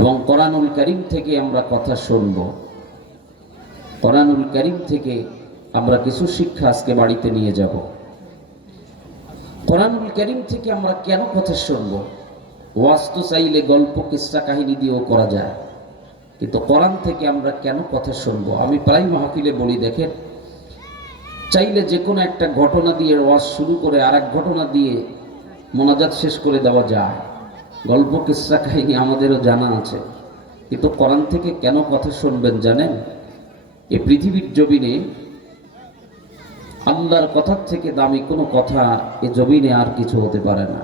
এবং কোরআনুল কারীম থেকে আমরা কথা শুনব। কোরআনুল কারীম থেকে আমরা কিছু শিক্ষা আজকে বাড়িতে নিয়ে যাব। কোরআনুল কারীম থেকে আমরা কেন কথা শুনব? ওয়াজ তো চাইলে গল্প কিসসা কাহিনী দিয়েও করা যায়, কিন্তু কোরআন থেকে আমরা কেন কথা শুনবো? আমি প্রায় মাহফিলে বলি, দেখেন, চাইলে যে কোনো একটা ঘটনা দিয়ে ওয়াজ শুরু করে আর এক ঘটনা দিয়ে মোনাজাত শেষ করে দেওয়া যায়। গল্প কিসসা কাহিনী আমাদেরও জানা আছে, কিন্তু কোরআন থেকে কেন কথা শুনবেন জানেন? এই পৃথিবীর জমিনে আল্লাহর কথার থেকে দামি কোনো কথা এ জমিনে আর কিছু হতে পারে না।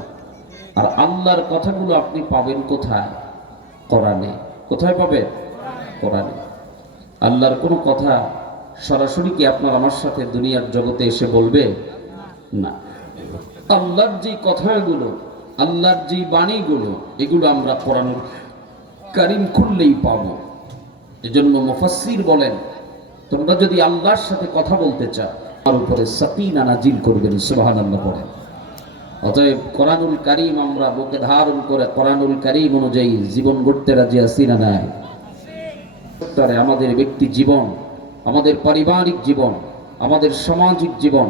আর আল্লাহর কথাগুলো আপনি পাবেন কোথায়? কোরআনে। কোথায় পাবেন? কোরআনে। আল্লাহর কোনো কথা সরাসরি কি আপনার আমার সাথে দুনিয়ার জগতে এসে বলবে? না। আল্লাহর যে কথাগুলো, আল্লাহর যে বাণীগুলো, এগুলো আমরা কোরআনুল কারীম খুললেই পাবো। এজন্য মুফাসসির বলেন, তোমরা যদি আল্লাহর সাথে কথা বলতে চাও, তার উপরে সাকিনা নাজিল করবেন। সুবহানাল্লাহ পড়েন। অতএব কোরআনুল কারীম আমরা বুকে ধারণ করে কোরআনুল কারীম অনুযায়ী জীবন গড়তে রাজি আছি না নাই? আমাদের ব্যক্তি জীবন, আমাদের পারিবারিক জীবন, আমাদের সামাজিক জীবন,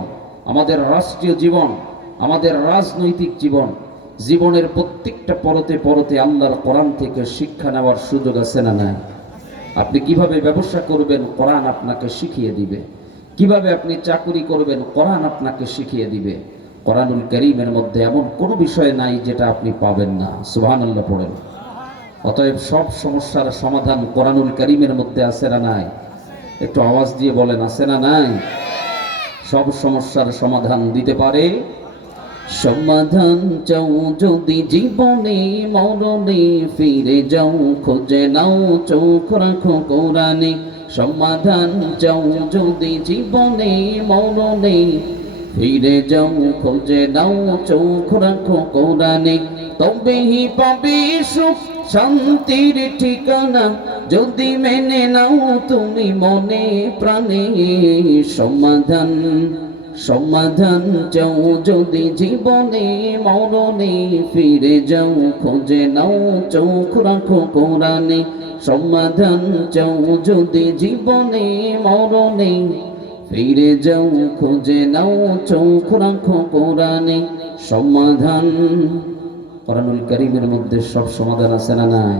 আমাদের রাষ্ট্রীয় জীবন, আমাদের রাজনৈতিক জীবন, জীবনের প্রত্যেকটা পরতে পরতে আল্লাহর কোরআন থেকে শিক্ষা নেওয়ার সুযোগ আছে না নাই? আপনি কিভাবে ব্যবসা করবেন, কোরআন আপনাকে শিখিয়ে দিবে। কিভাবে আপনি চাকরি করবেন, কোরআন আপনাকে শিখিয়ে দিবে। কোরআনুল কারীমের মধ্যে এমন কোনো বিষয় নাই যেটা আপনি পাবেন না। সুবহানাল্লাহ পড়েন। অতএব সব সমস্যার সমাধান কোরআনুল কারীমের মধ্যে আছে না নাই? একটু আওয়াজ দিয়ে বলেন, আছে না নাই? সব সমস্যার সমাধান দিতে পারে। সমাধান চাও যদি জীবনে মরণে, ফিরে যাও খুঁজে নাও চোখ রাখো কোরআনে। সমাধান চাও যদি জীবনে মরণে, ফিরে যাও খুঁজে নাও চোখ রাখো কোরআনে। তবেই পাবে সুখ শান্তির ঠিকানা, যদি মেনে নাও তুমি মনে প্রাণে। সমাধান সমাধান চাও যদি জীবনে মরণে, ফিরে যাও খুঁজে নাও চোখ রাখো কোরআনে। সমাধান চাও যদি জীবনে মরণে, ফিরে যাও খুঁজে নাও চোখ রাখো কোরআনে। সমাধান কোরআনুল কারীমের মধ্যে সব সমাধান আছে না নাই?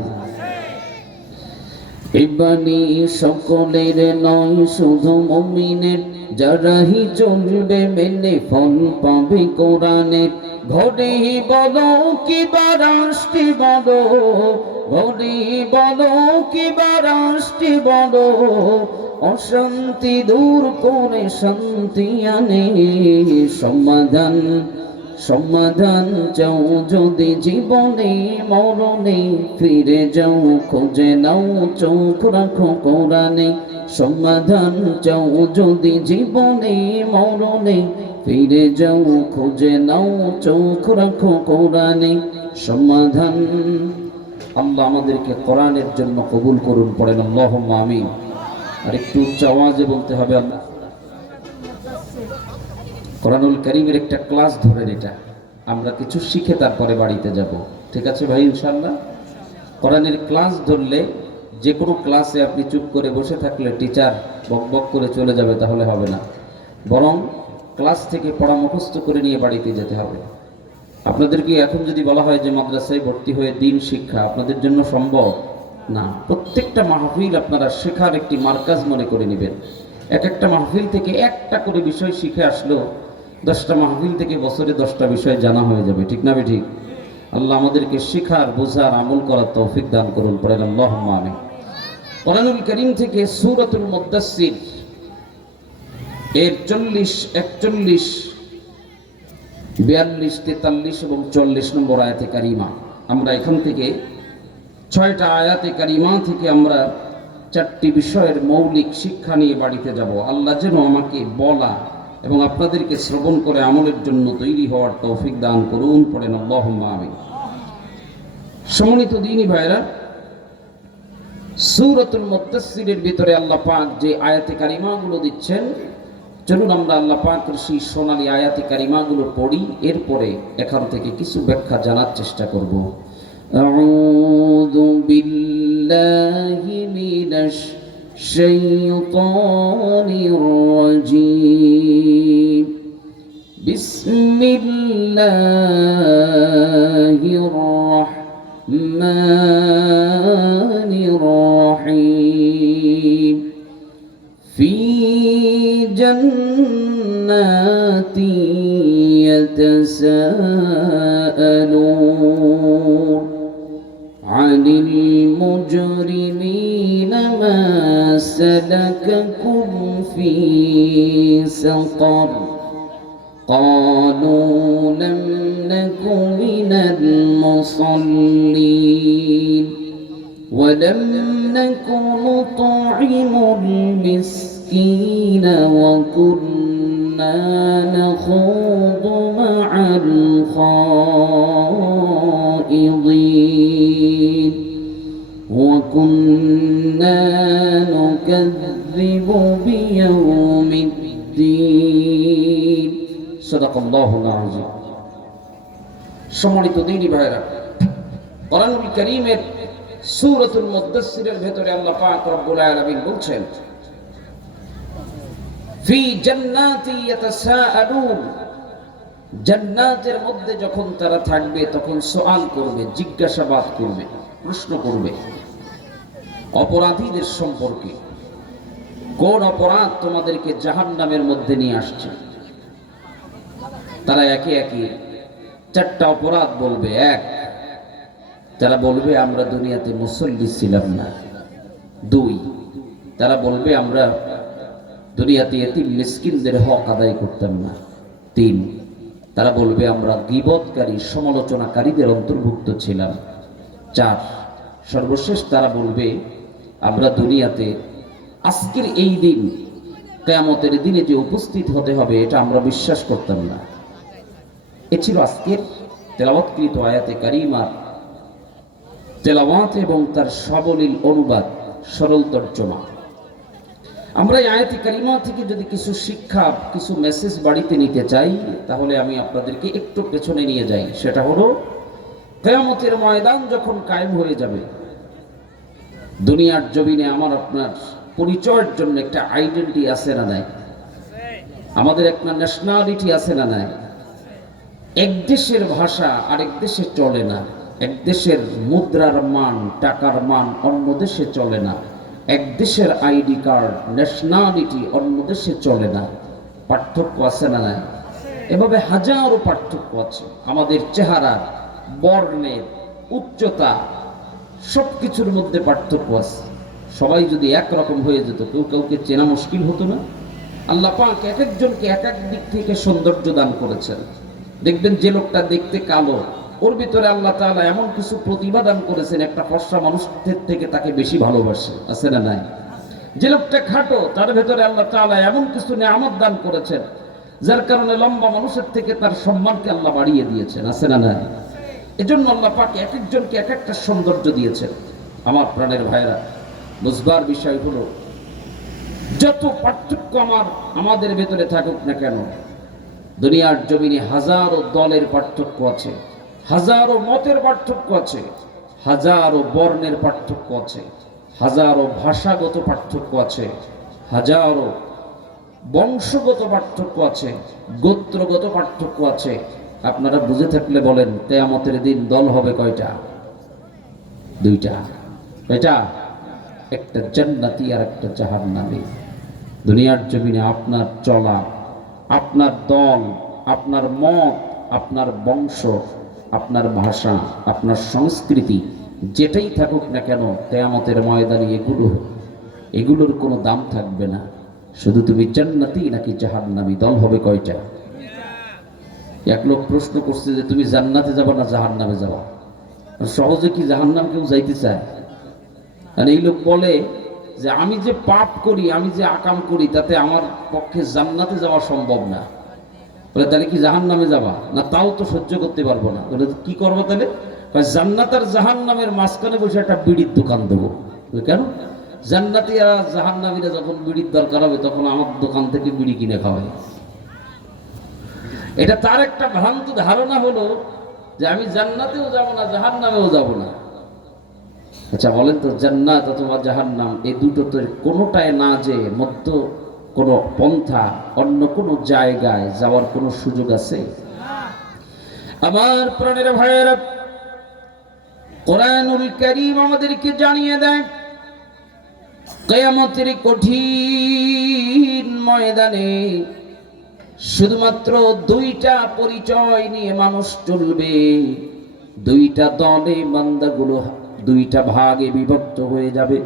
এই বাণী সকলের নয়, শুধু মুমিনের। যারাই চলবে মেনে ফল পাবে কোরআনের। ঘরে বলো কিবা রাষ্ট্রে বলো, ঘরে বলো কিবা রাষ্ট্রে বলো, অশান্তি দূর করে শান্তি আনে। সমাধান সমাধান চাও যদি জীবনে মরণে, ফিরে যাও খুঁজে নাও চোখ রাখো কোরআনে। সমাধান চাও যদি জীবনে মরণে, ফিরে যাও খুঁজে নাও চোখ রাখো কোরআনে। সমাধান। আল্লাহ আমাদেরকে কোরআনের জন্য কবুল করুন। পড়েন আল্লাহুম্মা আমিন। আর একটু উচ্চ আওয়াজে বলতে হবে। আল্লাহ কোরআনুল কারীমের একটা ক্লাস ধরেন, এটা আমরা কিছু শিখে তারপরে বাড়িতে যাব। ঠিক আছে ভাই? ইনশাআল্লাহ কোরআনের ক্লাস ধরলে, যে কোনো ক্লাসে আপনি চুপ করে বসে থাকলে টিচার বক বক করে চলে যাবে, তাহলে হবে না। বরং ক্লাস থেকে পড়া মুখস্থ করে নিয়ে বাড়িতে যেতে হবে। আপনাদেরকে এখন যদি বলা হয় যে মাদ্রাসায় ভর্তি হয়ে দিন শিক্ষা, আপনাদের জন্য সম্ভব না। প্রত্যেকটা মাহফিল আপনারা শেখার একটি মার্কাজ মনে করে নেবেন। এক একটা মাহফিল থেকে একটা করে বিষয় শিখে আসলো, 10টা মাহফিল থেকে বছরে 10টা বিষয় জানা হয়ে যাবে। ঠিক না ঠিক? আল্লাহ আমাদেরকে শিখার, বোঝার, আমল করার তৌফিক দান করুন। পড়েন আল্লাহুম্মা আমিন। কোরআনুল কারীম থেকে সূরাতুল মুদ্দাসসির এর 40, 41, 42, 43 এবং 44 নম্বর আয়াতে কারিমা, আমরা এখান থেকে 6টা আয়াতে কারিমা থেকে আমরা 4টি বিষয়ের মৌলিক শিক্ষা নিয়ে বাড়িতে যাব। আল্লাহ যেন আমাকে বলা এবং আপনাদেরকে শ্রবণ করে আমলের জন্য তৈরি হওয়ার তৌফিক দান করুন। পড়েন আল্লাহুম্মা আমিন। সম্মানিত দ্বীনী ভাইরা, সূরাতুল মুদ্দাসসিরের ভিতরে আল্লাহ পাক যে আয়াতে কারিমাগুলো দিচ্ছেন, চলুন আমরা আল্লাহ পাকের সেই সোনালী আয়াতে কারিমাগুলো পড়ি, এরপরে এখান থেকে কিছু ব্যাখ্যা জানার চেষ্টা করব। আউযু বিল্লাহি الشيطان الرجيم بسم الله الرحمن الرحيم في جنات يتساءلون عن المجرمين ما سلككم في سقر قالوا لم نك من المصلين ولم نك نطعم المسكين وكنا نخوض مع الخائضين وكنا نكذب بيوم الدين صدق الله العظيم সম্মানিত দিনী ভাইরা কোরআনুল কারীমের সূরাতুল মুদ্দাসসিরের ভেতরে আল্লাহ পাক রব্বুল আলামিন বলছেন ফি জান্নাতি ইয়াতাসাআলুন জান্নাতের মধ্যে যখন তারা থাকবে তখন সওয়াল করবে জিজ্ঞাসাবাদ করবে প্রশ্ন করবে অপরাধীদের সম্পর্কে কোন অপরাধ তোমাদেরকে জাহান্নামের মধ্যে নিয়ে আসছে তারা একে একে চারটা অপরাধ বলবে এক তারা বলবে আমরা দুনিয়াতে মুসল্লি ছিলাম না দুই তারা বলবে আমরা দুনিয়াতে এতিম মিসকিনদের হক আদায় করতাম না তিন তারা বলবে আমরা গীবতকারী সমালোচনাকারীদের অন্তর্ভুক্ত ছিলাম চার সর্বশেষ তারা বলবে আমরা দুনিয়াতে আজকের এই দিন কিয়ামতের দিনে যে উপস্থিত হতে হবে এটা আমরা বিশ্বাস করতাম না এ ছিল আজকের তেলাওয়াতকৃত আয়াতে কারিমার তেলাওয়াত এবং তার সাবলীল অনুবাদ সরল তর্জমা আমরা এই আয়াতে কারিমা থেকে যদি কিছু শিক্ষা কিছু মেসেজ বাড়িতে নিতে চাই তাহলে আমি আপনাদেরকে একটু পেছনে নিয়ে যাই সেটা হলো কিয়ামতের ময়দান যখন কায়েম হয়ে যাবে দুনিয়ার জমিনে আমার আপনার পরিচয়ের জন্য একটা আইডেন্টিটি আছে না নাই আমাদের একটা ন্যাশনালিটি আছে না নাই এক দেশের ভাষা আরেক দেশে চলে না এক দেশের মুদ্রার মান টাকার মান অন্য দেশে চলে না এক দেশের আইডি কার্ড ন্যাশনালিটি অন্য দেশে চলে না পার্থক্য আছে না নাই এভাবে হাজারো পার্থক্য আছে আমাদের চেহারা বর্ণের উচ্চতা সবকিছুর মধ্যে পার্থক্য আছে সবাই যদি একরকম হয়ে যেত কেউ কাউকে চেনা মুশকিল হতো না আল্লাহ পাক এক একজনকে এক এক দিক থেকে সৌন্দর্য দান করেছেন দেখবেন যে লোকটা দেখতে কালো ওর ভিতরে আল্লাহ তাআলা এমন কিছু প্রতিভা দান করেছেন একটা ফর্সা মানুষের থেকে তাকে বেশি ভালোবাসে আছে না নাই যে লোকটা খাটো তার ভিতরে আল্লাহ তাআলা এমন কিছু নিয়ামত দান করেছেন যার কারণে লম্বা মানুষের থেকে তার সম্মানকে আল্লাহ বাড়িয়ে দিয়েছেন আছে না নাই এজন্য আল্লাহ পাক এক একজনকে এক একটা সৌন্দর্য দিয়েছেন আমার প্রাণের ভাইরা বুঝবার বিষয় হলো যত পার্থক্য আমাদের ভেতরে থাকুক না কেন দুনিয়ার জমিনে হাজারো দলের পার্থক্য আছে হাজারো মতের পার্থক্য আছে হাজারো বর্ণের পার্থক্য আছে হাজারো ভাষাগত পার্থক্য আছে হাজারো বংশগত পার্থক্য আছে গোত্রগত পার্থক্য আছে আপনারা বুঝে থাকলে বলেন কিয়ামতের দিন দল হবে কয়টা দুইটা কয়টা একটা জান্নাতি আর একটা জাহান্নামী দুনিয়ার জমিনে আপনার চলা আপনার দল আপনার মত আপনার বংশ আপনার ভাষা আপনার সংস্কৃতি যেটাই থাকুক না কেন কিয়ামতের ময়দানে এগুলোর কোনো দাম থাকবে না শুধু তুমি জান্নাতি নাকি জাহান্নামী দল হবে কয়টা এক লোক প্রশ্ন করছে যে তুমি জান্নাতে যাবা না জাহান্নামে যাবা সহজে কি জাহান্নাম কেউ যাইতে চায় আর এই লোক বলে যে আমি যে পাপ করি আমি যে আকাম করি তাতে আমার পক্ষে জান্নাতে যাওয়া সম্ভব না বলে তাহলে কি জাহান্নামে যাবা না তাও তো সহ্য করতে পারবো না বলে কি করবো তাহলে জান্নাত আর জাহান্নামের মাঝখানে বসে একটা বিড়ির দোকান দেবো কেন জান্নাতি আর জাহান্নামীরা যখন বিড়ির দরকার হবে তখন আমার দোকান থেকে বিড়ি কিনে খাওয়াই এটা তার একটা ভ্রান্ত ধারণা হলো যে আমি জান্নাতেও যাব না জাহান্নামেও যাব না আচ্ছা বলেন তো, জান্নাত অথবা জাহান্নাম এই দুটো তো কোনোটায় না যে মধ্য কোনো পন্থা, অন্য কোনো জায়গায় যাওয়ার কোনো সুযোগ আছে? আমার প্রাণের ভাইয়েরা, কোরআনুল কারীম আমাদেরকে জানিয়ে দেয় কিয়ামতের কঠিন ময়দানে শুধুমাত্র দুইটা পরিচয় নিয়ে মানুষ চলবে। দুইটা দলে বান্দাগুলো দুইটা ভাগে বিভক্ত হয়ে যাবে।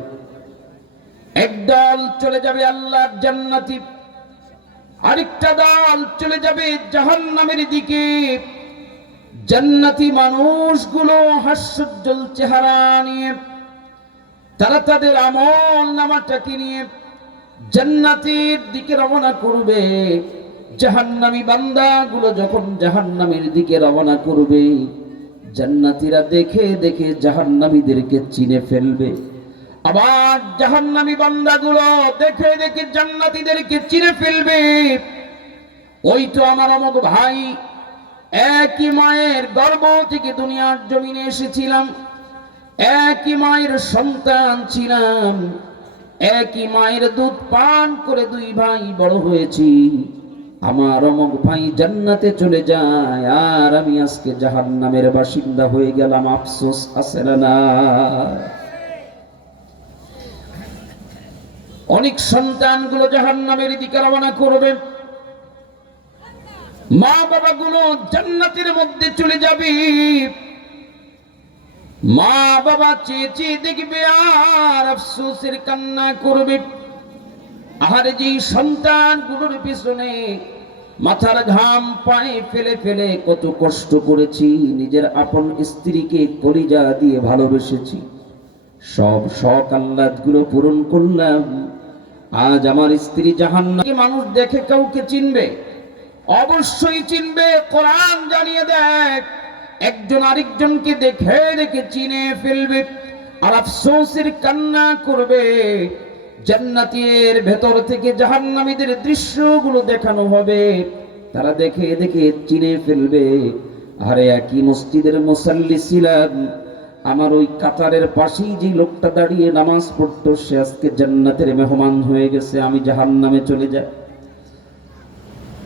এক দল চলে যাবে আল্লাহর জান্নাতি, আরেকটা দল চলে যাবে জাহান্নামের দিকে। জান্নাতি মানুষগুলো হাস্যোজ্জ্বল চেহারা নিয়ে, তারা তাদের আমল নামাটাকে নিয়ে জান্নাতের দিকে রওনা করবে। জাহান্নামী বান্দাগুলো যখন জাহান্নামের দিকে রওনা করবে, জান্নাতীরা দেখে দেখে জাহান্নামীদেরকে চিনে ফেলবে। আবার জাহান্নামী বান্দাগুলো দেখে দেখে জান্নাতীদেরকে চিনে ফেলবে। ওই তো আমার অমুক ভাই, একই মায়ের গর্ভ থেকে দুনিয়ার জমিনে এসেছিলাম, একই মায়ের সন্তান ছিলাম, একই মায়ের দুধ পান করে দুই ভাই বড় হয়েছি। আমার অমুক ভাই জান্নাতে চলে যায়, আর আমি আজকে জাহান্নামের বাসিন্দা হয়ে গেলাম। আফসোস আছে না? অনেক সন্তানগুলো জাহান্নামের দিকে রওনা করবে, মা বাবাগুলো জান্নাতের মধ্যে চলে যাবে। মা বাবা চেয়ে চেয়ে দেখবে আর আফসোসের কান্না করবে। আর যে সন্তানগুলোর পিছনে মাথার ঘাম পায়ে ফেলে ফেলে কত কষ্ট করেছি, নিজের আপন স্ত্রীকে কলিজা দিয়ে ভালোবেসেছি, সব শখ আহ্লাদগুলো পূরণ করলাম, আজ আমার স্ত্রী জাহান্নামে। মানুষ দেখে কাউকে চিনবে? অবশ্যই চিনবে। কোরআন জানিয়ে দেয় একজন আরেকজনকে দেখে দেখে চিনে ফেলবে আর আফসোসের কান্না করবে। জান্নাতের ভেতর থেকে জাহান্নামীদের দৃশ্যগুলো দেখানো হবে, তারা দেখে দেখে চিনে ফেলবে। আরে একই মসজিদের মুসাল্লি ছিলাম, আমার ওই কাতারের পাশেই যে লোকটা দাঁড়িয়ে নামাজ পড়তো, সে আজকে জান্নাতের মেহমান হয়ে গেছে, আমি জাহান্নামে চলে যাই।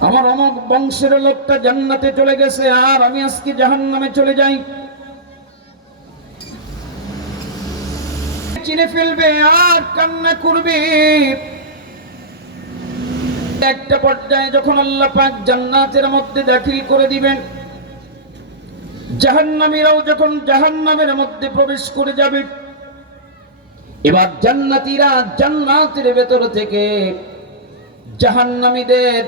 আমার অমুক বংশের লোকটা জান্নাতে চলে গেছে, আর আমি আজকে জাহান্নামে চলে যাই। চিনে ফেলবে আর কান্না করবে। একটা পর্যায়ে যখন আল্লাহ পাক জান্নাতের মধ্যে দাখিল করে দিবেন, জাহান্নামীরাও যখন জাহান্নামের মধ্যে প্রবেশ করে যাবে, এবার জান্নাতীরা জান্নাতের ভেতর থেকে জাহান্নামীদের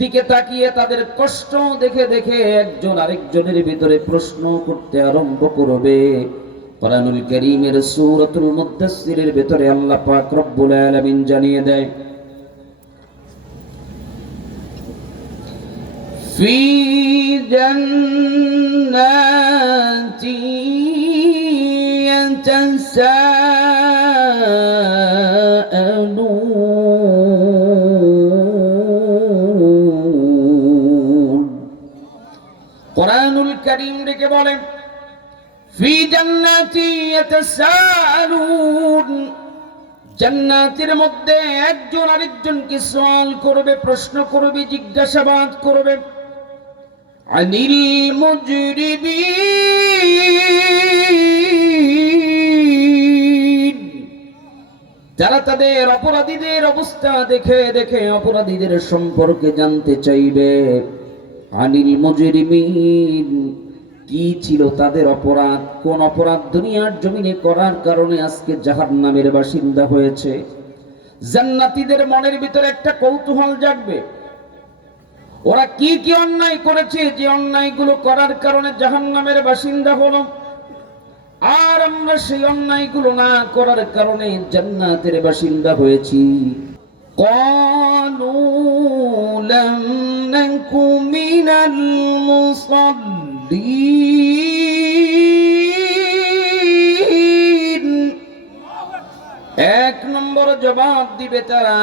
দিকে তাকিয়ে তাদের কষ্ট দেখে দেখে একজন আরেকজনের ভিতরে প্রশ্ন করতে আরম্ভ করবে। কোরআনুল কারীমের সূরাতুল মুদ্দাসসিরের ভিতরে আল্লাহ পাক রব্বুল আলামিন জানিয়ে দেয়, ফি জান্নাতি ইয়াতাসাআলুন। কোরআনুল কারীম রেখে বলেন ফি জান্নাতি ইয়াতাসাআলুন, জান্নাতের মধ্যে একজন আরেকজনকে সওয়াল করবে, প্রশ্ন করবে, জিজ্ঞাসাবাদ করবে। আনিল মুজরিমিন, যারা তাদের অপরাধীদের অবস্থা দেখে দেখে অপরাধীদের সম্পর্কে জানতে চাইবে। আনিল মুজরিমিন, কি ছিল তাদের অপরাধ, কোন অপরাধ দুনিয়ার জমিনে করার কারণে আজকে জাহান্নামের বাসিন্দা হয়েছে। জান্নাতীদের মনের ভিতরে একটা কৌতূহল জাগবে, ওরা কি কি অন্যায় করেছে, যে অন্যায়গুলো করার কারণে জাহান্নামের বাসিন্দা হলো, আর আমরা সেই অন্যায়গুলো না করার কারণে জান্নাতের বাসিন্দা হয়েছি। ক্বালু লাম নাকু মিনাল মুসাল্লিন, এক নম্বর জবাব দিবে তারা।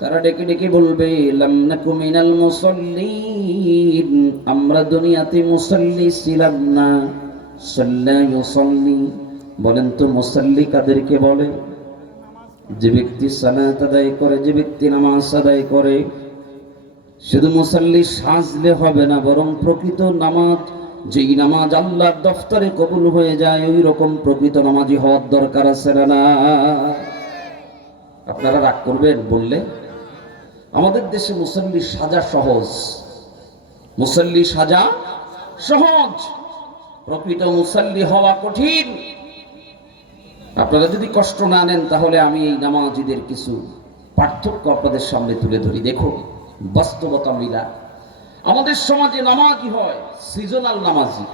তারা ডেকে ডেকে বলবে লাম নাকু মিনাল মুসাল্লিন, আমরা দুনিয়াতে মুসাল্লি ছিলাম না। সাল্লা ইউসাল্লি, বলেন তো মুসাল্লি কাদেরকে বলে? যে ব্যক্তি সালাত আদায় করে, যে ব্যক্তি নামাজ আদায় করে। শুধু মুসাল্লি সাজলে হবে না, বরং প্রকৃত নামাজ, যেই নামাজ আল্লাহর দফতরে কবুল হয়ে যায়, ওই রকম প্রকৃত নামাজি হওয়ার দরকার আছে না? আপনারা রাগ করবেন বললে? আমাদের দেশে মুসাল্লি সাজা সহজ, মুসাল্লি সাজা সহজ, প্রকৃত মুসাল্লি হওয়া কঠিন। আপনারা যদি কষ্ট না নেন তাহলে আমি এই নামাজিদের কিছু পার্থক্য আপনাদের সামনে তুলে ধরি। দেখো বাস্তবতা মিলা। আমাদের সমাজে নামাজি হয় সিজনাল নামাজি।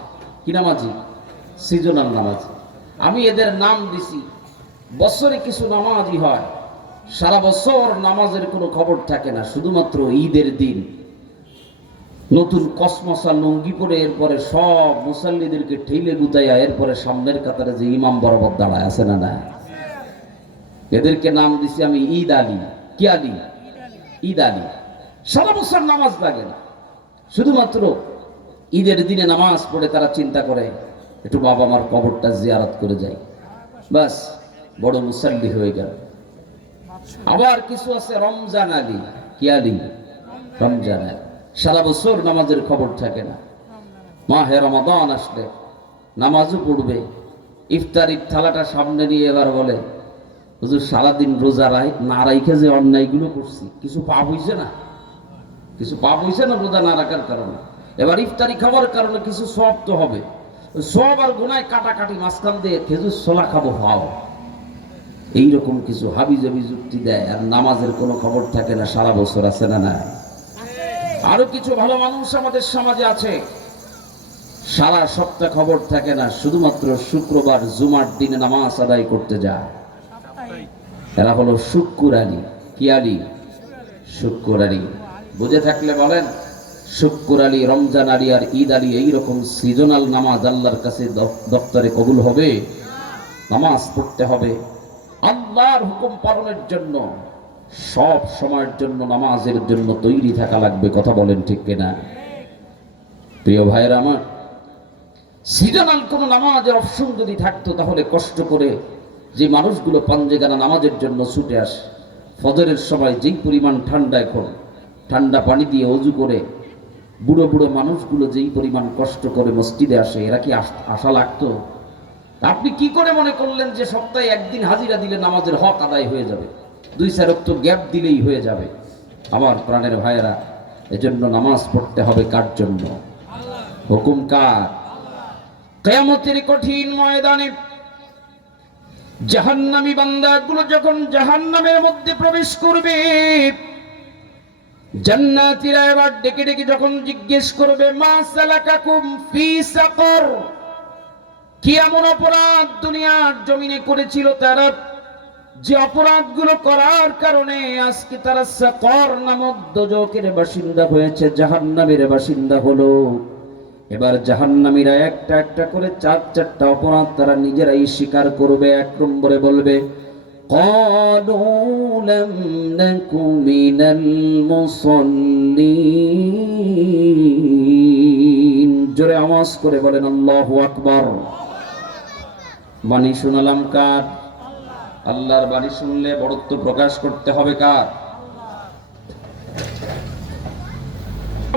কি নামাজি? সিজনাল নামাজি। আমি এদের নাম দিছি। বছরে কিছু নামাজি হয়, সারা বছর নামাজের কোনো খবর থাকে না, শুধুমাত্র ঈদের দিন নতুন কসমসা লুঙ্গি পরে এরপরে সব মুসাল্লিদেরকে ঠেলে গুতাইয়া এরপরে সামনের কাতারে যে ইমাম বরাবর দাঁড়ায় আছে না? না, এদেরকে নাম দিছি আমি ঈদ আলী। কি আলী? ঈদ আলী। সারা বছর নামাজ লাগে না, শুধুমাত্র ঈদের দিনে নামাজ পড়ে তারা চিন্তা করে একটু বাবা মার কবরটা জিয়ারত করে যাই, বাস বড় মুসাল্লি হয়ে গেল। আবার কিছু আছে রমজান আলী। কি আলী? রমজান আলী। সারা বছর নামাজের খবর থাকে না, মাহে রমাদান আসলে নামাজও পড়বে, ইফতারির থালাটা সামনে নিয়ে এবার বলে হুজুর সারাদিন রোজা না রাইখে যে অন্যায়গুলো করছি, কিছু পাপ হইছে না? কিছু পাপ হইছে না রোজা না রাখার কারণে? এবার ইফতারি খাবার কারণে কিছু সওয়াব তো হবে, সওয়াব আর গুনাহ কাটাকাটি মাঝখান দিয়ে খেজুর ছোলা খাবো হাও, এইরকম কিছু হাবি জাবি যুক্তি দেয়, আর নামাজের কোনো খবর থাকে না সারা বছর। আছে না? না। আরো কিছু ভালো মানুষ আমাদের সমাজে আছে, সারা সপ্তাহ খবর থাকে না, শুধুমাত্র শুক্রবার জুমার দিনে নামাজ আদায় করতে যায়। এরা হলো শুক্কুর আলী। কি আলী? শুক্কুর আলী। বুঝে থাকলে বলেন, শুক্কুর আলী, রমজান আলী আর ঈদ আলী এইরকম সিজনাল নামাজ আল্লাহর কাছে দপ্তরে কবুল হবে? নামাজ পড়তে হবে আল্লাহর হুকুম পালনের জন্য, সব সময়ের জন্য নামাজের জন্য তৈরি থাকা লাগবে। কথা বলেন ঠিক কিনা? প্রিয় ভাইয়েরা আমার, সিজনাল কোন নামাজের অপশন যদি থাকতো তাহলে কষ্ট করে যে মানুষগুলো পাঞ্জেগানা নামাজের জন্য ছুটে আসে, ফজরের সময় যেই পরিমাণ ঠান্ডা, এখন ঠান্ডা পানি দিয়ে অজু করে বুড়ো বুড়ো মানুষগুলো যেই পরিমাণ কষ্ট করে মসজিদে আসে, এরা কি আশা লাগতো? আপনি কি করে মনে করলেন যে সপ্তাহে একদিন হাজিরা দিলে নামাজের হক আদায় হয়ে যাবে, 2-4 রক্ত গ্যাপ দিলেই হয়ে যাবে? আমার প্রাণের ভাইয়েরা, এজন্য নামাজ পড়তে হবে কার জন্য? হুকুম কার? কিয়ামতের কঠিন ময়দানে জাহান্নামী বান্দাগুলো যখন জাহান্নামের মধ্যে প্রবেশ করবে, জান্নাতীরা এবার ডেকে ডেকে যখন জিজ্ঞেস করবে মা সালাকাকুম ফি সাকর, কি এমন অপরাধ দুনিয়ার জমিনে করেছিল তারা, যে অপরাধগুলো করার কারণে আজকে তারা সাকর নামক দোজখের বাসিন্দা হয়েছে, জাহান্নামের বাসিন্দা হলো। এবার জাহান্নামীরা একটা একটা করে 4-4টা অপরাধ তারা নিজেরাই স্বীকার করবে। 1 নম্বরে বলবে ক্বালু লাম নাকু মিনাল মুসাল্লিন। জোরে আওয়াজ করে বলেন আল্লাহু আকবার। বাণী শোনালাম কার? আল্লাহর বাণী শুনলে বড়ত্ব প্রকাশ করতে হবে কার?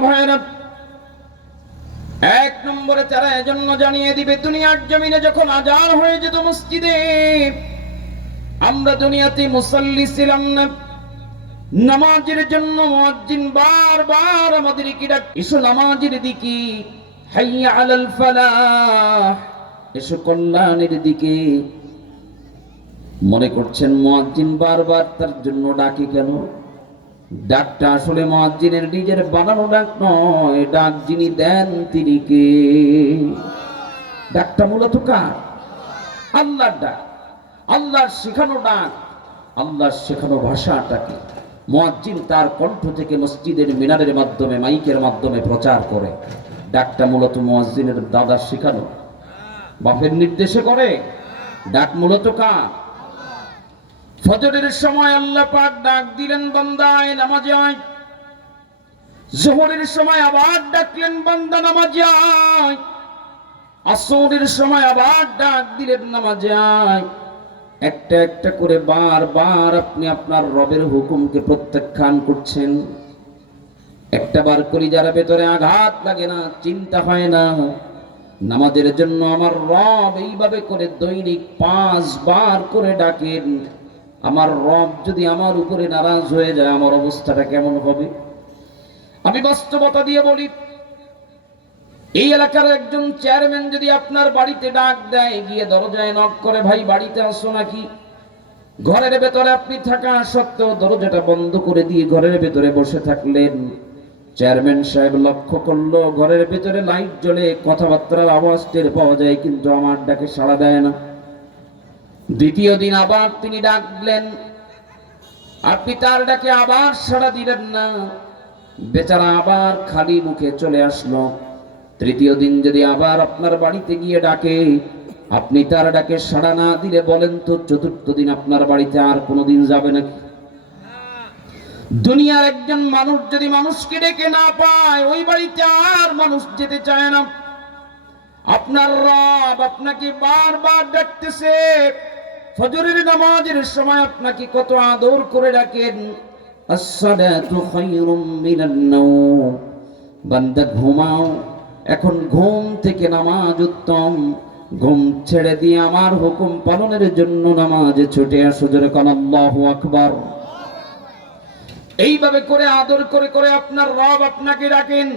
ভাইরা, 1 নম্বরে তারা এজন্য জানিয়ে দিবে, দুনিয়ার জমিনে যখন আজান হয়ে যেত মসজিদে, আমরা দুনিয়াতে মুসাল্লি ছিলাম না, নামাজের জন্য মুয়াজ্জিন বারবার আমাদেরকে ডাক, এসো নামাজের দিকে, হাইয়া আলাল ফালাহ, এসো কল্যাণের দিকে। মনে করছেন মুয়াজ্জিন বারবার তার জন্য ডাকে কেন? ডাকটা আসলে মুয়াজ্জিনের নিজের বানানো ডাক নয়, ডাক যিনি দেন তিনি কে? ডাকটা মূলত কার? আল্লাহর ডাক, আল্লাহর শেখানো ডাক, আল্লাহর শেখানো ভাষাটাকে মুয়াজ্জিন তার কণ্ঠ থেকে মসজিদের মিনারের মাধ্যমে, মাইকের মাধ্যমে প্রচার করে। ডাকটা মূলত মুয়াজ্জিনের দাদার শেখানো, বাপের নির্দেশে করে। ডাক মূলত কার? ফজরের সময় আল্লাহ পাক ডাক দিলেন, বান্দা আয় নামাজে আয়। যোহরের সময় আবার ডাকলেন, বান্দা নামাজে আয়। আসরের সময় আবার ডাক দিলেন নামাজে আয়। একটা একটা করে বারবার আপনি আপনার রবের হুকুমকে প্রত্যাখ্যান করছেন। একটা বার কলিজার ভেতরে আঘাত লাগে না, চিন্তা হয় না নামাজের জন্য আমার রব এইভাবে করে দৈনিক 5 বার করে ডাকেন। আমার রব যদি আমার উপরে নারাজ হয়ে যায় আমার অবস্থাটা কেমন হবে? আমি বাস্তবতা দিয়ে বলি, এই এলাকার একজন চেয়ারম্যান যদি আপনার বাড়িতে ডাক দেয়, গিয়ে দরজায় নক করে, ভাই বাড়িতে আসো নাকি, ঘরের ভেতরে আপনি থাকা সত্ত্বেও দরজাটা বন্ধ করে দিয়ে ঘরের ভেতরে বসে থাকলেন, চেয়ারম্যান সাহেব লক্ষ্য করলো ঘরের ভেতরে লাইট জ্বলে, কথাবার্তার আওয়াজ টের পাওয়া যায়, কিন্তু আমার ডাকে সাড়া দেয় না। দ্বিতীয় দিন আবার তিনি ডাকলেন, আপনি তার ডাকে আবার সাড়া দিলেন না, বেচারা আবার খালি মুখে চলে আসলো। তৃতীয় দিন যদি আবার আপনার বাড়িতে গিয়ে ডাকে, আপনি তার ডাকে সাড়া না দিলে বলেন তো চতুর্থ দিন আপনার বাড়িতে আর কোনোদিন যাবে নাকি? দুনিয়ার একজন মানুষ যদি মানুষকে ডেকে না পায়, ওই বাড়িতে আর মানুষ যেতে চায় না। আপনার রব আপনাকে বারবার ডাকতেছে, ফজরের নামাজের সময় আপনাকে কত আদর করে ডাকেন, আসসালাতু খায়রুম মিনান নাওম, বান্দা ঘুমাও, এখন ঘুম থেকে নামাজ উত্তম, ঘুম ছেড়ে দিয়ে আমার হুকুম পালনের জন্য নামাজে ছুটে আসো, জোরে কান আল্লাহু আকবার। এইভাবে করে আদর করে করে আপনার রব আপনাকে ডাকেন।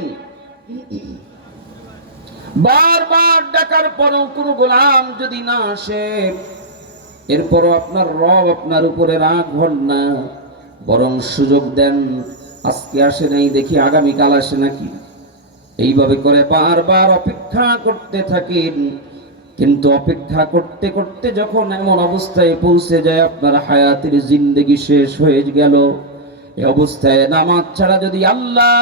বারবার ডাকার পরেও কোনো গোলাম যদি না আসে, এরপরও আপনার রব আপনার উপরে রাগ হন না, বরং সুযোগ দেন, আজকে আসে নাই, দেখি আগামীকাল আসে নাকি। এইভাবে করে বারবার অপেক্ষা করতে থাকেন। কিন্তু অপেক্ষা করতে করতে যখন এমন অবস্থায় পৌঁছে যায় আপনার হায়াতের জিন্দেগি শেষ হয়ে গেল, এই অবস্থায় নামাজ ছাড়া যদি আল্লাহ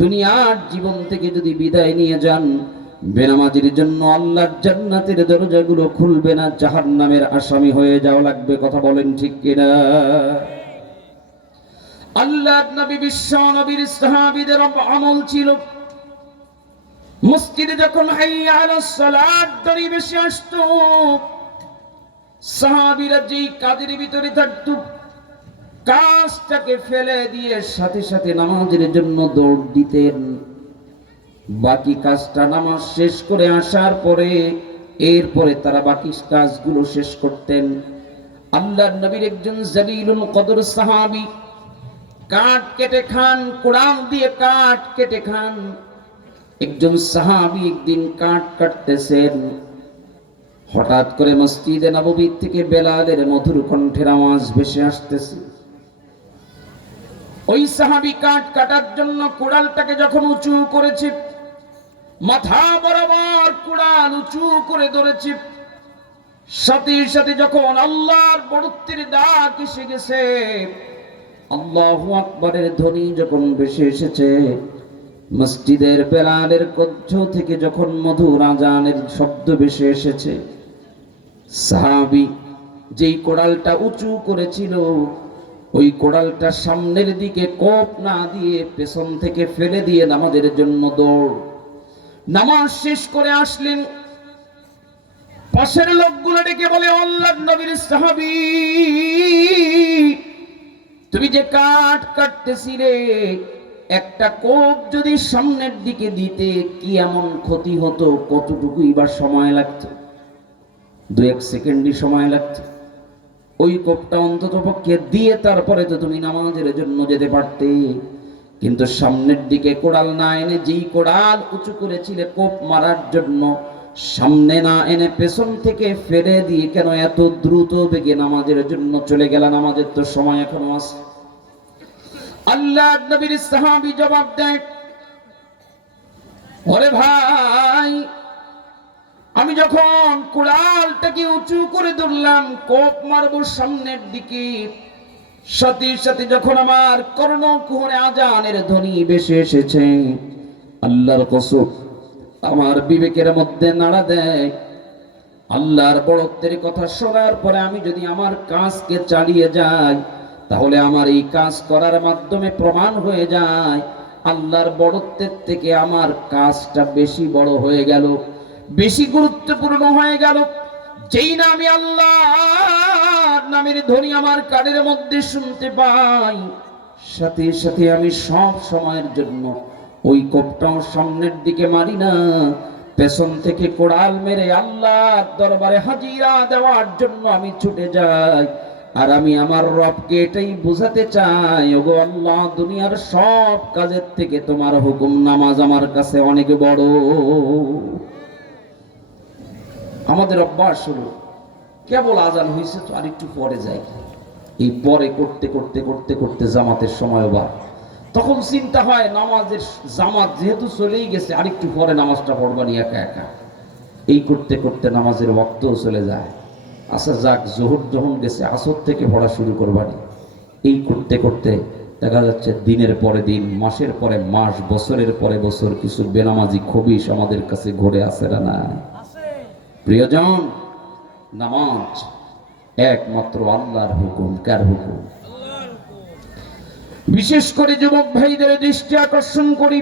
দুনিয়ার জীবন থেকে যদি বিদায় নিয়ে যান, বেনামাজির জন্য আল্লাহর জান্নাতের দরজাগুলো খুলবে না, জাহান্নামের আসামি হয়ে যাওয়া লাগবে। কথা বলেন ঠিক কিনা? আল্লাহর নবী, বিশ্ব নবীর সাহাবীদের আমল ছিল, মসজিদে যখন হাইয়া আলাস সালাত দাঁড়ি বেশি আসতো, সাহাবীরা যেই কাজের ভিতরে থাকতো, কাজটাকে ফেলে দিয়ে সাথে সাথে নামাজের জন্য দৌড় দিতেন। বাকি কাজটা নামাজ শেষ করে আসার পরে এরপরে তারা বাকি কাজগুলো শেষ করতেন। আল্লাহর নবীর একজন জলিলুল কদর সাহাবী কাঠ কেটে খান, কোড়াল দিয়ে কাঠ কেটে খান। একজন সাহাবী একদিন কাঠ কাটতেছেন, হঠাৎ করে মসজিদে নববী থেকে বেলালের মধুর কণ্ঠের আওয়াজ ভেসে আসতেছে। ওই সাহাবী কাঠ কাটার জন্য কোড়ালটাকে যখন উঁচু করেছে, মাথা বরাবর কোড়াল উঁচু করে ধরেছে, সাথে সাথে যখন আল্লাহর বড়ত্বের ডাক এসে গেছে, আল্লাহু আকবারের ধ্বনি যখন ভেসে এসেছে, মসজিদের বেলালের কণ্ঠ থেকে যখন মধুর আজানের শব্দ ভেসে এসেছে, সাহাবী যেই কোড়ালটা উঁচু করেছিল ওই কোড়ালটা সামনের দিকে কোপ না দিয়ে পেছন থেকে ফেলে দিয়ে নামাজের জন্য দৌড়। নামাজ শেষ করে আসলেন, পাশের লোকগুলো ডেকে বলে, আল্লাহর নবীর সাহাবী, তুমি যে কাঠ কাটতেছিলে, একটা কোপ যদি সামনের দিকে দিতে কি এমন ক্ষতি হতো? কতটুকুই বা সময় লাগতো? 2-1 সেকেন্ডই সময় লাগতো। ওই কোপটা অন্তত পক্ষে দিয়ে তারপরে তো তুমি নামাজের জন্য যেতে পারতে। কিন্তু সামনের দিকে কোড়াল না এনে, যেই কোড়াল উঁচু করেছিলে কোপ মারার জন্য, সামনে না এনে পেছন থেকে ফেলে দিয়ে কেন এত দ্রুত বেগে নামাজের জন্য চলে গেল? নামাজের তো সময় এখনো আছে। আল্লাহর নবীর সাহাবী জবাব দেয়, ওরে ভাই, আমি যখন কোড়ালটাকে উঁচু করে ধরলাম, কোপ মারবো সামনের দিকে, সাথে সাথে যখন আমার কর্ণকুহরে আজানের ধ্বনি ভেসে এসেছে, আল্লাহর কসম আমার বিবেকের মধ্যে নাড়া দেয়। আল্লাহর বড়ত্বের কথা শোনার পরে আমি যদি আমার কাজকে চালিয়ে যাই, তাহলে আমার এই কাজ করার মাধ্যমে প্রমাণ হয়ে যায় আল্লাহর বড়ত্বের থেকে আমার কাজটা বেশি বড় হয়ে গেল। বেশি গুরুত্বপূর্ণ হয়ে গেল। যেই না আমি আল্লাহর নামের ধ্বনি আমার কানের মধ্যে শুনতে পাই, সাথে সাথে আমি সব সময়ের জন্য ওই কোপটাও সামনের দিকে মারি না, পেছন থেকে কোড়াল মেরে আল্লাহর দরবারে হাজিরা দেওয়ার জন্য আমি ছুটে যাই। আর আমি আমার রবকে এটাই বোঝাতে চাই, ওগো আল্লাহ, দুনিয়ার সব কাজের থেকে তোমার হুকুম নামাজ আমার কাছে অনেক বড়। আমাদের অভ্যাস হলো কেবল আজান হয়েছে তো আরেকটু পরে যাই, এই পরে করতে করতে করতে করতে জামাতের সময় বা তখন চিন্তা হয় নামাজের জামাত যেহেতু চলেই গেছে আরেকটু পরে নামাজটা পড়বানি একা একা। এই করতে করতে নামাজের ওয়াক্তও চলে যায়। আচ্ছা যাক, জোহর যখন গেছে আসর থেকে পড়া শুরু করবানি। এই করতে করতে দেখা যাচ্ছে দিনের পরে দিন, মাসের পরে মাস, বছরের পরে বছর কিছু বেনামাজি খবিশ আমাদের কাছে ঘুরে আসে না। প্রিয়জন, নামাজ একমাত্র আল্লাহর হুকুম। কার হুকুম? বিশেষ করে যুবক ভাইদের দৃষ্টি আকর্ষণ করি,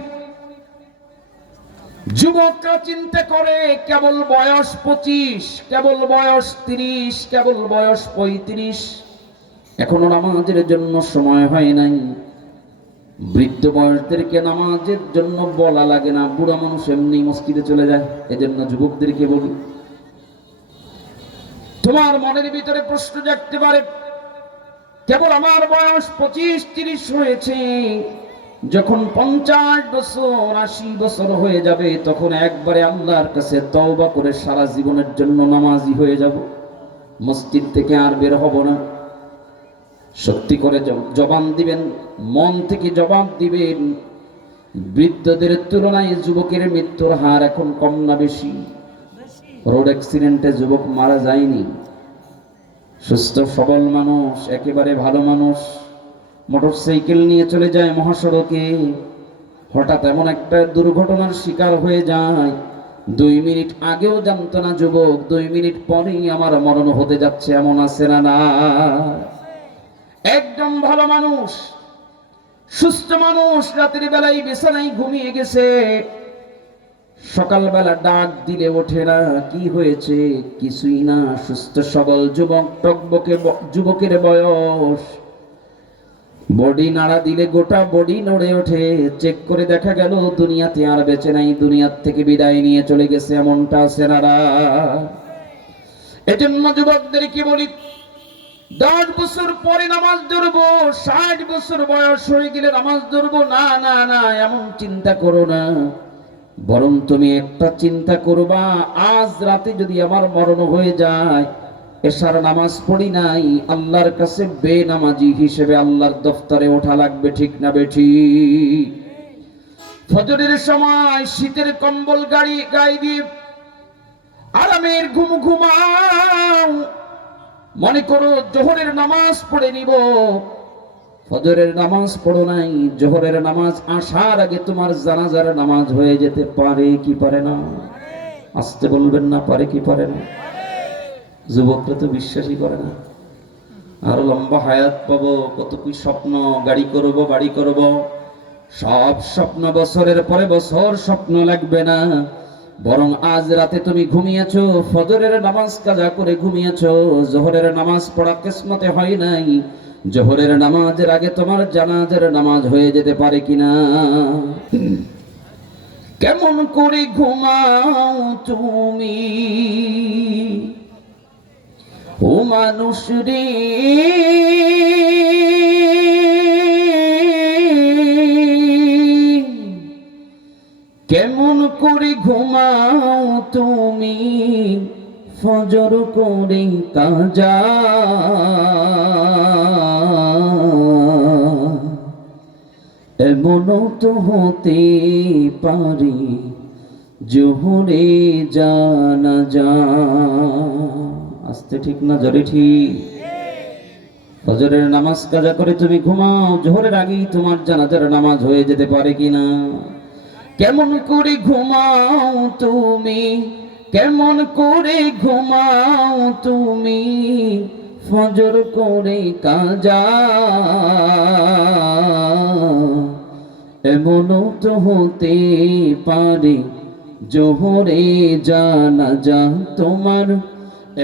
যুবকরা চিন্তা করে কেবল বয়স 25, কেবল বয়স 30, কেবল বয়স 35, এখনো নামাজের জন্য সময় হয় নাই। বৃদ্ধ বয়সদেরকে নামাজের জন্য বলা লাগে না, বুড়া মানুষ এমনি মসজিদে চলে যায়। এজন্য যুবকদেরকে বলি, তোমার মনের ভিতরে প্রশ্ন জাগতে পারে, কেবল আমার বয়স 25-30 হয়েছে, যখন 50 বছর 80 বছর হয়ে যাবে তখন একবারে আল্লাহর কাছে তওবা করে সারা জীবনের জন্য নামাজি হয়ে যাব, মসজিদ থেকে আর বের হব না। সত্যি করে জবান দিবেন, মন থেকে জবাব দিবেন। বৃদ্ধদের তুলনায় যুবকের মৃত্যুর হার এখন কম না বেশি? রোড অ্যাক্সিডেন্টে যুবক মারা যায়নি। সুস্থ সবল মানুষ, একেবারে ভালো মানুষ মোটরসাইকেল নিয়ে চলে যায় মহাসড়কে, হঠাৎ এমন একটা দুর্ঘটনার শিকার হয়ে যায়, 2 মিনিট আগেও জানতো না যুবক 2 মিনিট পরেই আমার মরণ হতে যাচ্ছে, এমন আছে না? না, একদম ভালো মানুষ, সুস্থ মানুষ, রাতের বেলায় বিছানায় ঘুমিয়ে গেছে, সকালবেলা ডাক দিলে ওঠে না। কি হয়েছে? কিছুই না, সুস্থ সবল যুবক, টকবকে যুবকের বয়স, বডি নাড়া দিলে গোটা বডি নড়ে ওঠে, চেক করে দেখা গেল দুনিয়াতে আর বেঁচে নাই, দুনিয়ার থেকে বিদায় নিয়ে চলে গেছে, এমনটা আছে না? এজন্য যুবকদেরকে বলি, 10 বছর পরে নামাজ ধরবো, 60 বছর বয়স হয়ে গেলে নামাজ ধরবো, না না না, এমন চিন্তা করো না। বরং তুমি একটা চিন্তা করবা, আজ রাতে যদি আমার মরণ হয়ে যায়, এশার নামাজ পড়ি নাই, আল্লাহর কাছে বেনামাজি হিসেবে আল্লাহর দফতরে ওঠা লাগবে, ঠিক না বেঠি? ফজরের সময় শীতের কম্বল গায়ে দিয়ে আরামের ঘুম ঘুমাও, মনে করো জোহরের নামাজ পড়ে নিব, ফজরের নামাজ পড়ো নাই, জোহরের নামাজ আসার আগে তোমার জানাজার নামাজ হয়ে যেতে পারে কি পারে না? আসতে বলবেন না, পারে কি পারে না? যুবকরা তো বিশ্বাসই করে না, আরো লম্বা হায়াত পাবো, কত কি স্বপ্ন, গাড়ি করব, বাড়ি করব, সব স্বপ্ন বছরের পরে বছর স্বপ্ন লাগবে না। বরং আজ রাতে তুমি ঘুমিয়েছো, ফজরের নামাজ কাজা করে ঘুমিয়েছো, জোহরের নামাজ পড়া কিসমতে হয় নাই, জোহরের নামাজের আগে তোমার জানাজার নামাজ হয়ে যেতে পারে কিনা? কেমন করে ঘুমাও তুমি ও মানুষ রে, কেমন করে ঘুমাও তুমি ফজর করে কাজা, এমনও তো হতে পারে জোহরে জানাজা। আসতে ঠিক না জোরে ঠিক? ফজরের নামাজ কাজা করে তুমি ঘুমাও, জোহরের আগেই তোমার জানাজার নামাজ হয়ে যেতে পারে কিনা? কেমন করে ঘুমাও তুমি, কেমন করে ঘুমাও তুমি ফজর করে কাজা, এমনও তো হতে পারে জোহরে জানাজা তোমার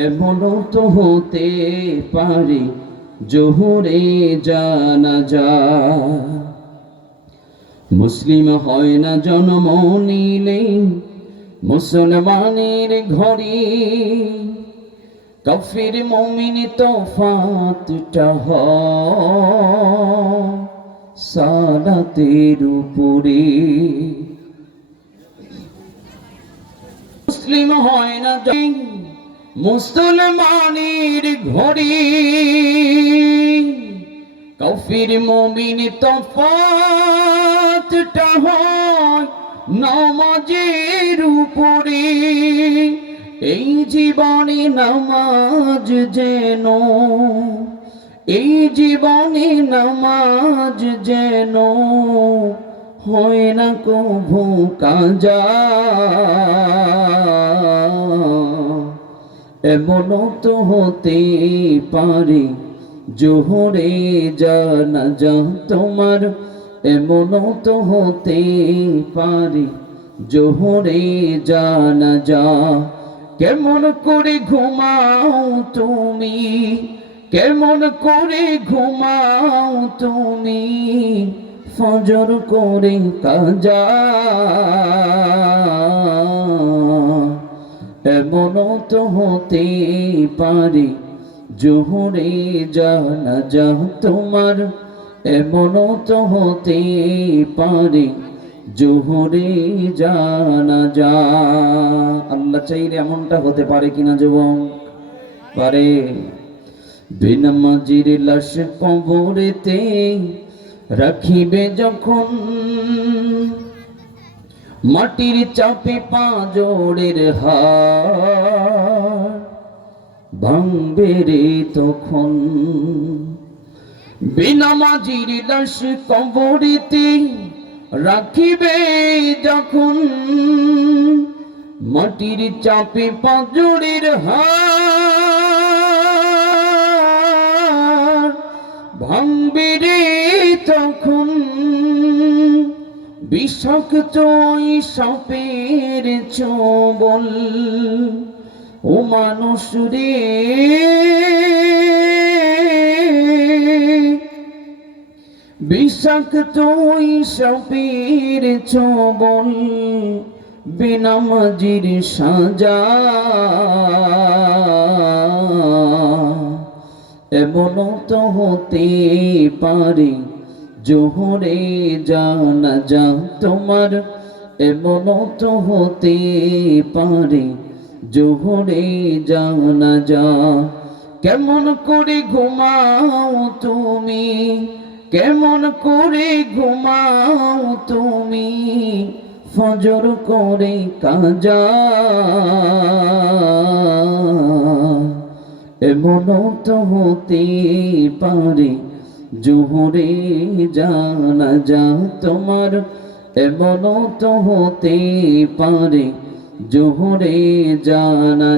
এমনও তো হতে পারে জোহরে জানাজা। মুসলিম হয় না জন্ম নিলে মুসলমানের ঘরে, কাফির মুমিন তফাতটা হয় সালাতের উপরে। মুসলিম হয় না মুসলমানের ঘরে, কাফির মুমিন তফাতটা হয় নামাজের উপরে। এই জীবনে নামাজ যেন, এই জীবনে নামাজ যেন হয় না কভু কাজা। এমনও তো হতে পারে জোহরে জানাজা তোমার এমনও তো হতে পারে জোহরে জানাজা। কেমন করে ঘুমাও তুমি, কেমন করে ঘুমাও তুমি ফজর করে কাজা। এমনও তো হতে পারে জোহরে জানাজা তোমার এমনও তো হতে পারে জোহরে জানাজা। আল্লাহ চাইলে এমনটা হতে পারে কিনা যুবক? পারে। বেনামাজির লাশ কবরেতে রাখিবে যখন, মাটির চাপে পাঁজরের হাড় ভাঙবে রে তখন। বেনামাজির লাশ কবরেতে রাখিবে যখন, মাটির চাপে পাঁজরের হাড় ভাঙবে রে তখন। বিষাক্ত সাপের ছোবল ও মানুষ রে, বিষাক্ত সাপের ছোবল বেনামাজির সাজা। এমনও তো হতে পারে জোহরে জানাজা তোমার এমনও তো হতে পারে জোহরে জানাজা। কেমন করে ঘুমাও তুমি, কেমন করে ঘুমাও তুমি ফজর করে কাজা। এমনও তো হতে পারে জোহরে জানাজা তোমার এমনও তো হতে পারে জোহরে জানাজা।